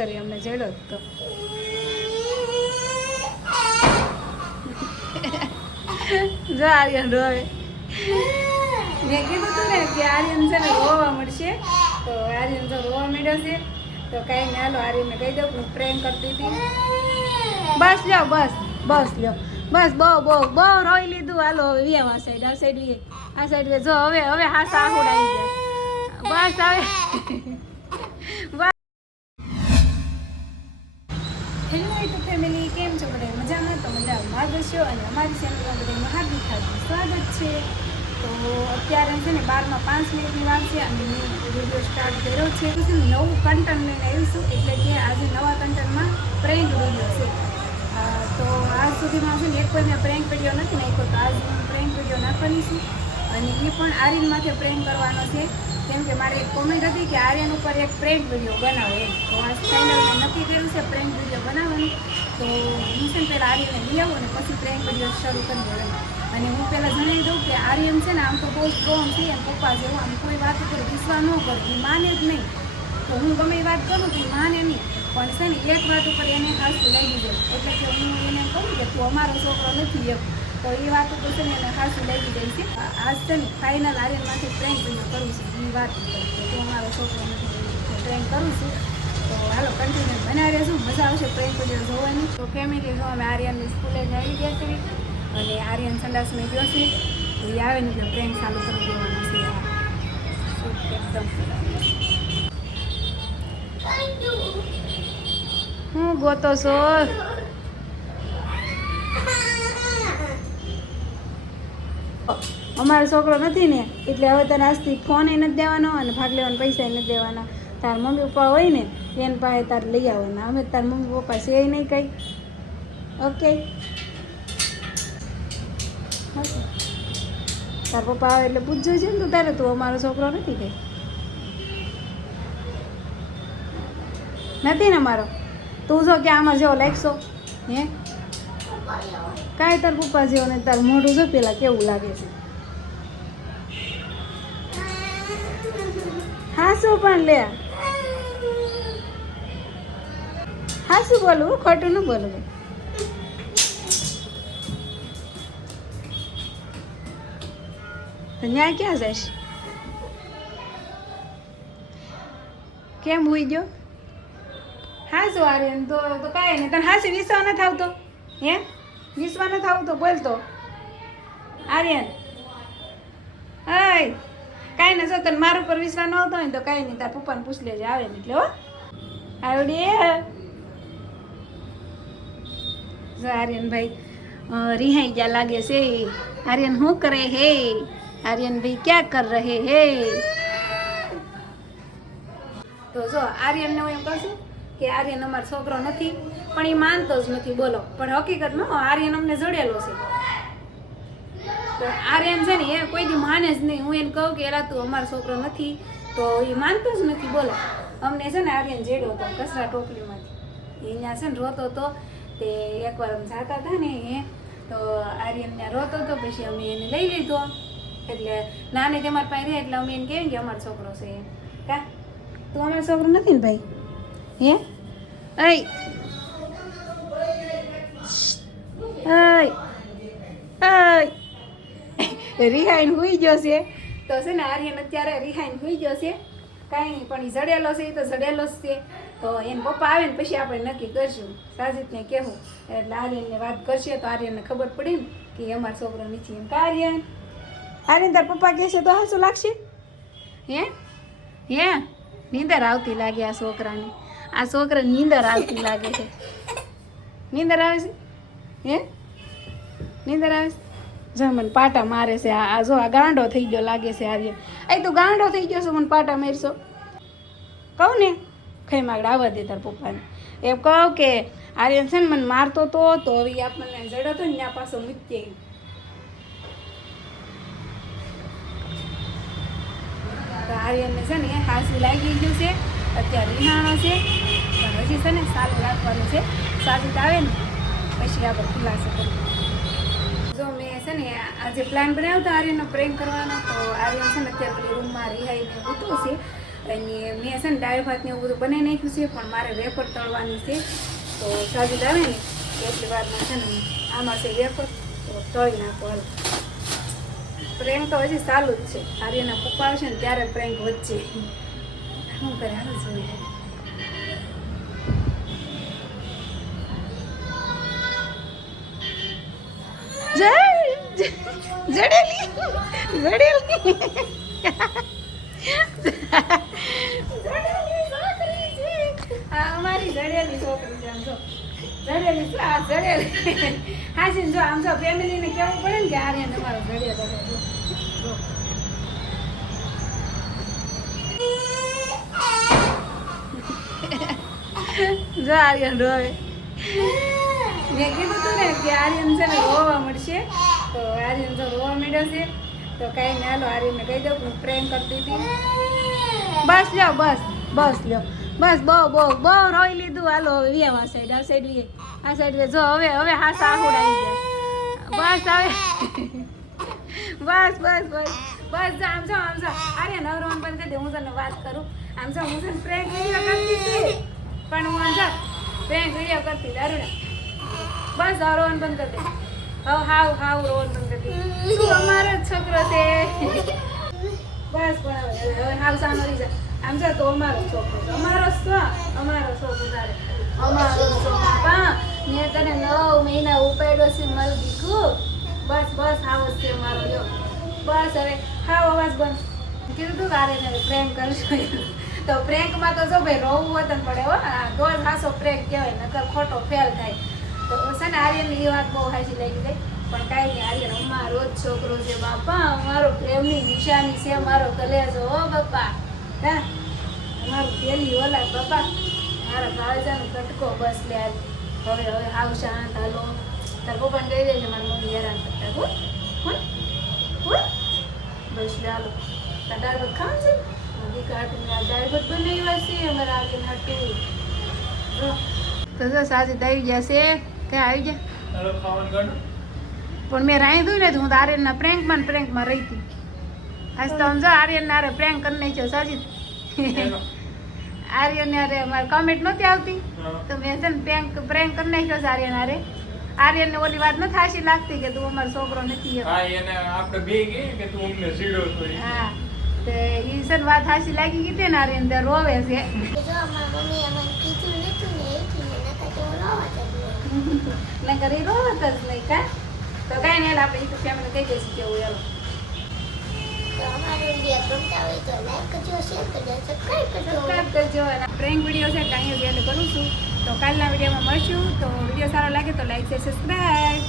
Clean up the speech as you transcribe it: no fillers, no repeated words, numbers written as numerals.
અમને જેડો તો જો આર્યન રોવે. મેં કીધું તું ને કે આર્યન છે ને રોવા મળશે, તો આર્યન જો રોવા મળ્યો છે તો કઈ ને હાલો આર્યનને કહી દઉં હું પ્રેમ કરતી હતી. બસ લ્યો બસ બસ લ્યો બસ બહુ બહુ બહુ રોઈ લીધું. હાલો હવે વીએ આ સાઈડ વીએ આ સાઈડ જો હવે હવે હાસા આહુડ આવી જાય. બસ હવે હેલો યુટ્યુબ ફેમિલી, કેમ છો બધા? મજામાં? તો મજામાં જશો અને અમારી ચેનલમાં બધાનું હાર્દિક હાર્દિક સ્વાગત છે. તો અત્યારે છે ને 12:05 વાર છે અને મેં વિડીયો સ્ટાર્ટ કર્યો છે. તો નવું કન્ટેન્ટ લઈને આવીશું, એટલે કે આજે નવા કન્ટેન્ટમાં પ્રેન્ક વિડીયો છે. તો આજ સુધીમાં છે ને એક કોઈ મેં પ્રેન્ક વિડીયો નથી નાખ્યો, તો આજે હું પ્રેન્ક વિડીયો નાખવાની છું અને એ પણ આર્યન માથે પ્રેન્ક કરવાનો છે. કેમ કે મારે એક કોમેન્ટ હતી કે આર્યન ઉપર એક પ્રેન્ક વિડીયો બનાવો એમ, તો આ ફાઇનલ મેં નક્કી કર્યું છે પ્રેન્ક વિડીયો બનાવવાનું. તો હું છે ને પહેલાં આર્યનને લઈ આવું અને પછી પ્રેન્ક વિડીયો શરૂ કરી દઉં એમ. અને હું પહેલાં જણાવી દઉં કે આર્યન છે ને આમ તો બહુ સ્ટ્રોંગ છે, એમ પપ્પા જેવો, આમ કોઈ વાત ઉપર વિશ્વાસ ન કરતી, માને જ નહીં. તો હું ગમે એ વાત કરું તો માને નહીં, પણ છે ને એક વાત ઉપર એને ખાસ લાગી જાય, એટલે કે હું એને કહું કે તું અમારો છોકરો નથી એમ, તો એ વાત ઉપર છે ને એને ખાસ લાગી જાય છે. આજ છે ને ફાઇનલ આર્યનમાંથી પ્રેન્ક વિડીયો કરું છું એ વાત ઉપર કે તું અમારો છોકરો નથી પ્રેન્ક કરું છું. તો હાલો કન્ટિન્યુ બનાવી રહેશું, મજા આવશે પ્રેન્ક વિડીયો જોવાની. તો ફેમિલી જો અમે આર્યનની સ્કૂલે જ આવી ગયા છીએ અને આર્યન સંડાસમાં ગયો છે, તો એ આવે ને એટલે પ્રેન્ક ચાલુ કરી દેવાનું છે. એકદમ હું ગોતો છો? અમારો છોકરો નથી ને એટલે હવે તને આજથી ફોન એ નથી દેવાનો અને ભાગ લેવાનો પૈસા એ નથી દેવાના. તાર મમ્મી પપ્પા હોય ને એની પાસે તારે લઈ આવવાના. અમે તાર મમ્મી પપ્પા છે નહીં કંઈ. ઓકે, તાર પપ્પા આવે એટલે પૂછજો છે ને તું તારે, તું અમારો છોકરો નથી કંઈ નથી ને મારો. તું જો કે આમાં જેવો લાગશો હે કાંઈ તાર પપ્પા જેવો ને તાર મોઢું જો પેલા કેવું લાગે છે. હા શું પણ લે હા શું બોલું, ખોટું ન બોલું. ત્યાં ક્યાં જઈશ? કેમ હોઈ ગયો? હા શું આર્યન તો કાંઈ નહીં, તને હાસી વિશ્વાસ નથી આવતો હે? વિશ્વાસ નથી આવતો બોલતો આર્યન. હાય કાંઈ ને જો તને મારા ઉપર વિશ્વાસ ન આવતો હોય ને તો કાંઈ નહીં, તાર પપ્પાને પૂછ લેજે આવે ને એટલે. હો આવડી જો આર્યન ભાઈ રિહાઈ ગયા લાગે છે. આર્યન શું કરે હે? આર્યન ભાઈ ક્યાં કર રહે હે? તો જો આર્યનને હું એમ કહું છું કે આર્યન અમારો છોકરો નથી, પણ એ માનતો જ નથી બોલો. પણ હકીકતમાં આર્યન અમને જડેલો છે. તો આર્યન છે ને એ કોઈ દી માને જ નહીં. હું એને કહું કે એલા તું અમારો છોકરો નથી, તો એ માનતો જ નથી બોલો. અમને છે ને આર્યન જેડો હતો કચરા ટોપલીમાંથી, અહીંયા છે ને રોતો હતો. તે એકવાર અમે જતા હતા ને તો આર્યન ત્યાં રોતો હતો, પછી અમે એને લઈ લીધો. એટલે નાને તમારા પાસે રહે એટલે અમે એને કહેવાય કે અમારો છોકરો છે કા. તું અમારો છોકરો નથી ને ભાઈ હે? રિહાઈન હોઈ ગયો છે. તો છે ને આર્યન અત્યારે રિહાઈન હોઈ ગયો છે. કાંઈ નહીં, પણ એ જડેલો છે, એ તો જડેલો જ છે. તો એને પપ્પા આવે ને પછી આપણે નક્કી કરશું, સાજીદને કહેવું એટલે આર્યનને વાત કરશે તો આર્યનને ખબર પડી ને કે અમારો છોકરો નથી એમ. આર્યન આર્યન તાર પપ્પા કહેશે તો હાશું લાગશે હે? હે નીંદર આવતી લાગે આ છોકરાને. આ છોકરા નીંદર આવતી લાગે છે. નીંદર આવે છે હે? નીંદર આવે છે? જો મને પાટા મારે છે. આ જો આ ગાંડો થઈ ગયો લાગે છે આર્યન. એ તું ગાંડો થઈ ગયો છો, મને પાટા મારશો કહું ને? ખાઈ માગડ આવવા દે તાર પપ્પાને. એમ કહું કે આર્યન છે ને મને મારતો તો હવે આપણને જડો હતો ને ત્યાં પાછો મૂકી. તો આર્યનને છે ને હાસું લાગી ગયું છે, અત્યારે રિહાણો છે, પણ હજી છે ને સારું રાખવાનું છે. સાજીદ આવે ને પછી આપણે ખુલાસો કરીએ. જો મેં છે ને આજે પ્લાન બનાવ્યો હતો આર્યનનો પ્રેન્ક કરવાનો, તો આર્યન છે ને અત્યારે પેલી રૂમમાં રિહાઈને ઊઠું છે અને મેં છે ને દાળ ભાત ને એવું બધું બનાવી નાખ્યું છે, પણ મારે વેફર તળવાની છે. તો સાજુ આવે ને એટલી વારમાં છે ને આમાં છે વેફર, તો તળી નાખો. હાલ પ્રેન્ક તો હજી ચાલુ જ છે. આર્યના પપ્પા આવશે ને ત્યારે પ્રેન્ક વચ્ચે શું કરે હાલ જોઈએ. અમારી જડેલી છોકરી છે. આમ જો જડેલી શું આ જડેલી હાસી જો આમ જો ફેમિલીને કેવું પડે ને કે આર્યન તમારો જડેલો જો આર્યન રોવે. મેં કીધું હતું ને કે આર્યન છે ને રોવા મળશે, તો આર્યન જો રોવા મળ્યો છે. તો કાંઈ નહીં, હાલો આર્યનને કહી દઉં હું પ્રેમ કરતી હતી. બસ લ્યો, બસ લ્યો, બસ બહુ રોઈ લીધું. હાલો હવે વી આ સાઈડ આ સાઈડ જો હવે હાસ આહુડ આવી ગયા. બસ જો આમ જો આર્યન નવરોન બંધ કરી દે. હું તને વાત કરું. આમ જો હું તને પ્રેન્ક વિડીયો કરતી હતી, પણ હું આમ જો પ્રેન્ક વિડીયો કરતી દારૂડા. બસ રોવાનું બંધ કરી દે. હાવ રોવાનું બંધ કરી દે. તું અમારો જ છોકરો છે. બસ પણ હવે હાવ સાનો રહી જાય. આમ જો તો અમારો છોકરો તારે અમારો છોકરો. મેં તને 9 મહિના ઉપાડ્યો છે મારું દીકું. બસ હાવ જ છે મારો. લ્યો બસ હવે હાવ અવાજ બંધ. કીધું તું તારે પ્રેન્ક કરશું, તો પ્રેન્કમાં તો જો ભાઈ રોવું વતન પડે હો. તો જ હાસો પ્રેન્ક કહેવાય, નકર ખોટો ફેલ થાય. તો છે ને આર્યનની એ વાત બહુ હાજી લાગી જાય. પણ કાંઈ નહીં, આર્યન અમારો જ છોકરો છે બાપા. અમારો પ્રેમની નિશાની છે, મારો કલેજો હો બાપા. હા અમારું પેલી ઓલાદ બાપા, મારા ભાવજાનો કટકો. બસ લે હવે હાવ શાંત. હાલો તાર પપ્પાને કહી દેજે મારી મમ્મી હેરાન કરતા. બસ લે હાલો. તાર દાળ ભાત ખાવાનું છે? દીકા હાટું દાળ ભાત બનાવ્યા છે અમારા આર્યન હાટું. તો જો સાજી આવી ગયા છે. ક્યાં આવી ગયા? પણ મેં રાંધ્યું ને હું તો આર્યનના પ્રેન્કમાં રહી હતી. આજ તો સમજો આર્યનને આરે પ્રેન્ક કરી નાખ્યો સાજી. આર્યન અરે મારે કમેન્ટ નહોતી આવતી, તો મેં છે ને પ્રેન્ક કરી નાખ્યો છે આર્યન આરે. આર્યનને ઓલી વાત નથી હાસી લાગતી કે તું અમારો છોકરો નથી. હા તો ઈ છે વાત હાસી લાગી ગઈ ને આર્યન ત્યાં રોવે છે. નકર એ રોવત જ નહીં કા. તો કાંઈ નહીં, આપણે યુટ્યુબ ફેમિલી કહી દઈશું કેવું. એલો સબસ્ક્રાઈબ કરજો. અને પ્રેન્ક વિડીયો છે એટલે અહીંયા જ એન્ડ કરું છું. તો કાલના વિડીયોમાં મળશું. તો વિડીયો સારો લાગે તો લાઈક છે, સબસ્ક્રાઈબ.